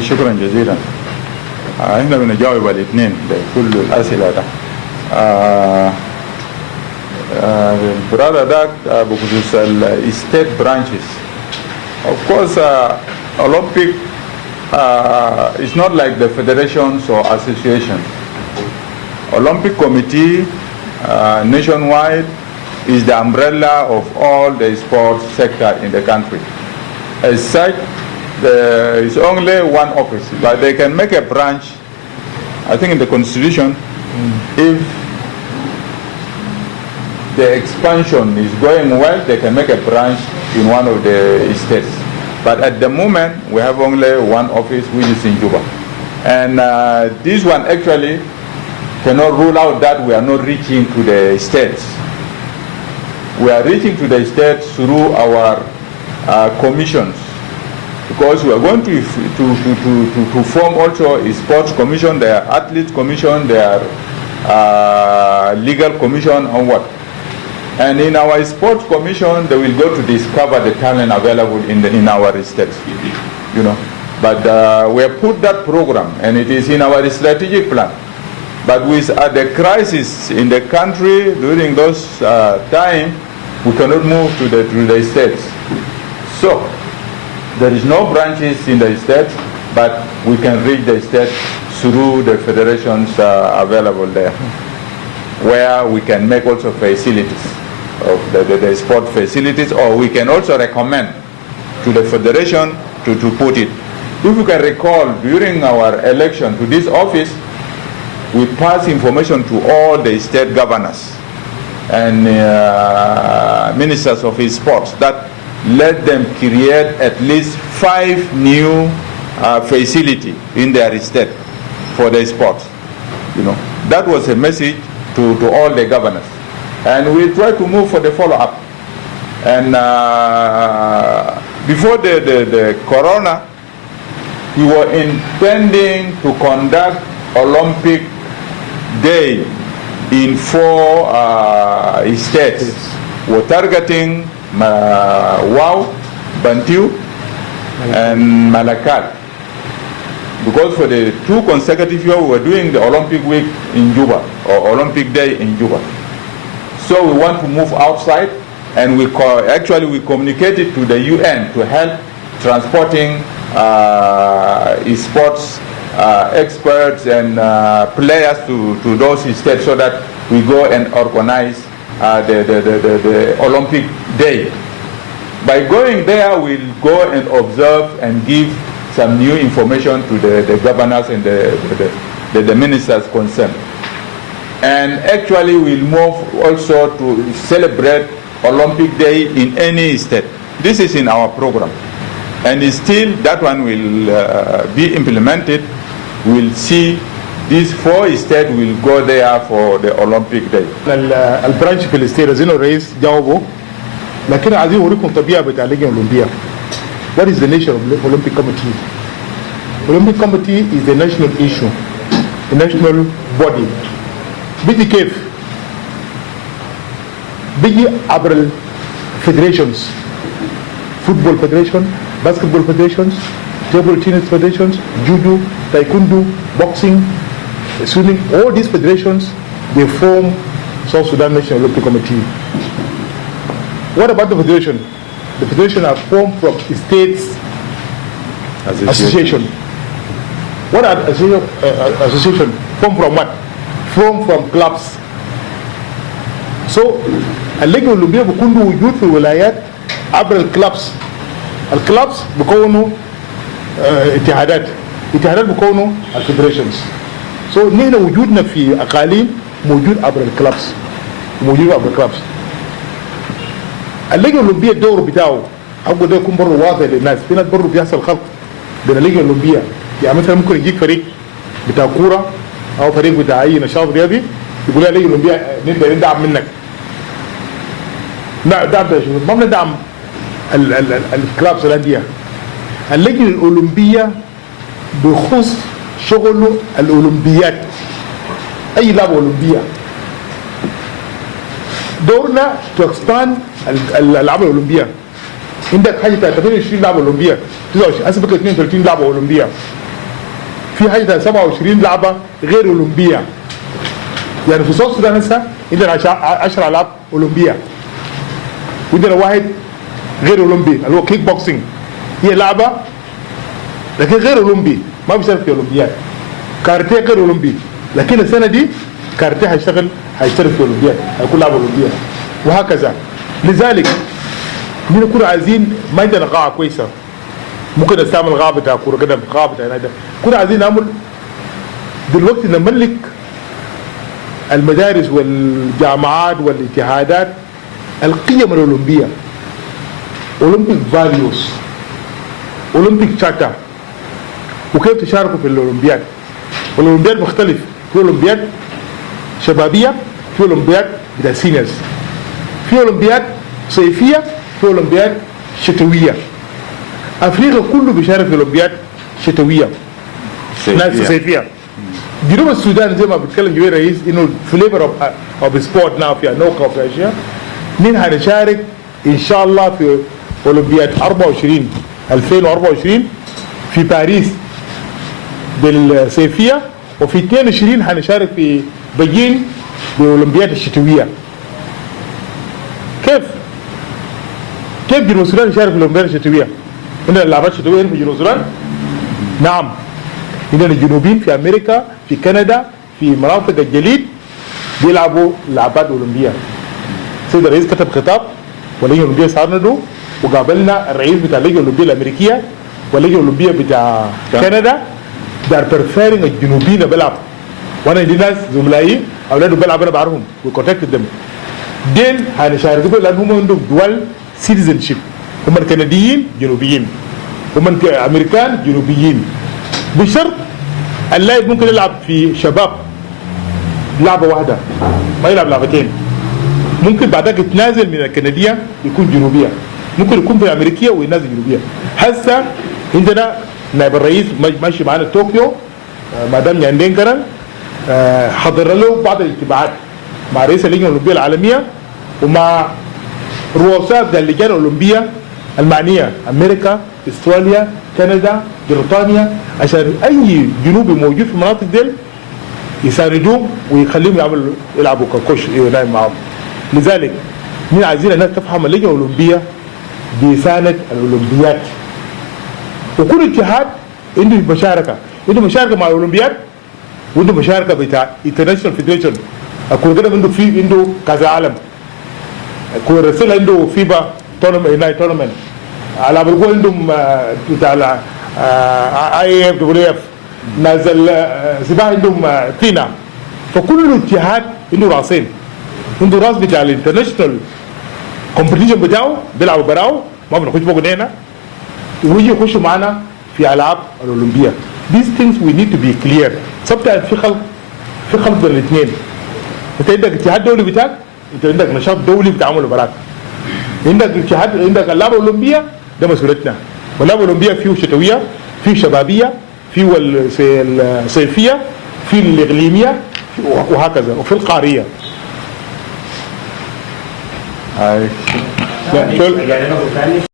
شكرا جزيلا. احنا بنجاوب على الاثنين بكل الاسئله ده. البرادة ده بخصوص الستيت برانشز. Of course, Olympic is not like the federations or associations. Olympic Committee nationwide is the umbrella of all the sports sector in the country. As such, there is only one office, but they can make a branch, I think in the constitution, if the expansion is going well, they can make a branch in one of the states. But at the moment, we have only one office, which is in Juba. And this one actually cannot rule out that we are not reaching to the states. We are reaching to the states through our commissions, because we are going to form also a sports commission, their athletes commission, their legal commission, and what. And in our sports commission, they will go to discover the talent available in our states, you know. But we have put that program, and it is in our strategic plan. But with the crisis in the country during those time, we cannot move to the states. So there is no branches in the states, but we can reach the states through the federations available there, where we can make also facilities of the sport facilities, or we can also recommend to the federation to put it. If you can recall, during our election to this office, we pass information to all the state governors and ministers of sports that let them create at least 5 new facilities in their state for the sports. You know, that was a message to all the governors, and we try to move for the follow-up. And before the corona, we were intending to conduct Olympic Day in 4 states. We're targeting Wau, Bantu, and Malakal. Because for the 2 consecutive years, we were doing the Olympic Week in Juba, or Olympic Day in Juba. So we want to move outside, and we communicated to the UN to help transporting sports experts and players to those states, so that we go and organize the Olympic Day. By going there, we'll go and observe and give some new information to the governors and the ministers concerned. And actually we'll move also to celebrate Olympic Day in any state. This is in our program. And still that one will be implemented. We'll see these 4 states will go there for the Olympic Day. البرانش في الستيت عايزين الرئيس جاوبه، لكن عايزين اوريكم طبيعه بتاع اللجنه الاولمبيه. What is the nature of the Olympic Committee? Olympic Committee is a national issue, a national body. بيجي كيف؟ بيجي عبر الفيدريشنز، فوتبول فيدريشن، basketball federations, table tennis federations, judo, taekwondo, boxing, swimming. All these federations, they form South Sudan National Olympic Committee. What about the federation? The federation are formed from states association. What are association? Formed from what? From clubs. So اللجنة الأولمبية بيكون له وجود في الولايات عبر الكلابس. الكلابس بيكونوا اتحادات بيكونوا الفيدريشنز. سو نحن وجودنا في اقاليم موجود عبر الكلابس، اللجنه الاولمبيه الدور بتاعه حقه ده يكون برضه واضح للناس. في ناس برضه بيحصل خلط بين اللجنه الاولمبيه، يعني مثلا ممكن يجيك فريق بتاع كوره او فريق بتاع اي نشاط رياضي يقول لها اللجنه الاولمبيه نقدر ندعم منك. لا دعم ما بندعم الكلابس الانديه. اللجنه الاولمبيه بخص شغل الاولمبيات، اي لعبه اولمبيه. دورنا تو اكسباند الالعاب الاولمبيه. عندك حاجه 28 لعبه اولمبيه، 29 هسه بقى 32 لعبه اولمبيه. في حاجه 27 لعبه غير اولمبيه. يعني في صوت السودان هسه عندنا 10 العاب اولمبيه. وعندنا واحد غير اولمبي اللي هو كيك بوكسينج، هي لعبه لكن غير اولمبي ما بيشارك في اولمبيات. كاراتيه غير اولمبي، لكن السنه دي كاراتيه هيشترك في اولمبيات، هيكون لعبه اولمبيه وهكذا. لذلك نكون عايزين، ما عندنا قاعه كويسه ممكن نستعمل قاعه بتاع كوره قدم، قاعه بتاع نادي. كنا عايزين نعمل دلوقتي نملك المدارس والجامعات والاتحادات القيم الاولمبيه، اولمبيك فاليوز، اولمبيك تشارتر، وكيف تشاركوا في الاولمبياد. والاولمبياد مختلف، في اولمبياد شبابيه، في اولمبياد بتاع سينيورز، في اولمبياد صيفيه، في اولمبياد شتويه. افريقيا كله بيشارك في اولمبياد شتويه ناس صيفيه. جنوب السودان زي ما بيتكلم جوي رئيس انه فليفر اوف سبورت ناو في انوكا وفي اشياء. مين هنشارك ان شاء الله في اولمبياد 2024 في باريس بالصيفيه، وفي 22 هنشارك في بكين باولمبياد الشتويه. كيف جنوب السودان يشارك في الاولمبياد الشتويه؟ عندنا لعبات شتويه في جنوب السودان؟ نعم. عندنا الجنوبيين في امريكا، في كندا، في مناطق الجليد بيلعبوا لعبات اولمبيه. السيد الرئيس كتب خطاب واللجنه الاولمبيه ساندته، وقابلنا الرئيس بتاع اللجنه الاولمبيه الامريكيه واللجنه الاولمبيه بتاع كندا. دار بريفيرنج الجنوبيين بيلعبوا، وانا عندي ناس زملائي اولادهم بيلعبوا انا بعرفهم، وكونتاكتد دم. دين هنشاركوا لان هم عندهم دول سيتيزن شيب، هم الكنديين جنوبيين، هم الامريكان جنوبيين. بشرط اللاعب ممكن يلعب في شباب لعبه واحده، ما يلعب لعبتين. ممكن بعدك يتنازل من الكنديه يكون جنوبيه، ممكن يكون في الامريكيه وينازل جنوبيه. هسه عندنا نائب الرئيس ماشي معنا طوكيو، مدام ياندين كرن، حضر له بعض الاجتماعات مع رئيس اللجنه الاولمبيه العالميه ومع رؤساء اللجان الاولمبيه المعنيه، امريكا، استراليا، كندا، بريطانيا، عشان اي جنوبي موجود في المناطق دي يساندوهم ويخليهم يلعبوا ككوش ينام معهم. لذلك من عايزين الناس تفهم اللجنه الاولمبيه بيساند الاولمبيات، وكل اتحاد عنده مشاركه مع الاولمبياد، وعنده مشاركه بتاع انترناشونال فيدريشن. الكره القدم عنده كاس العالم، الكره الرسل عنده فيبا تورنمنت، العاب القوى عندهم بتاع اي اف دبليو اف، نازل سباحه عندهم تينا. فكل اتحاد عنده راسين، عنده راس بتاع الانترناشونال كومبيتيشن بتاعه بيلعبوا براو ما بنخش فوق هنا، ويجي يخشوا معنا في العاب الاولمبيه. These things we need to be clear. sometimes في خلط بين الاثنين. انت عندك اتحاد دولي بتاعك، انت عندك نشاط دولي بتعامل مباراه. عندك اتحاد، عندك اللعبه الاولمبيه ده مسؤوليتنا، واللعبه الاولمبيه فيه شتويه، فيه شبابيه، فيه الصيفيه، فيه الاقليميه وهكذا، وفي القاريه. يعني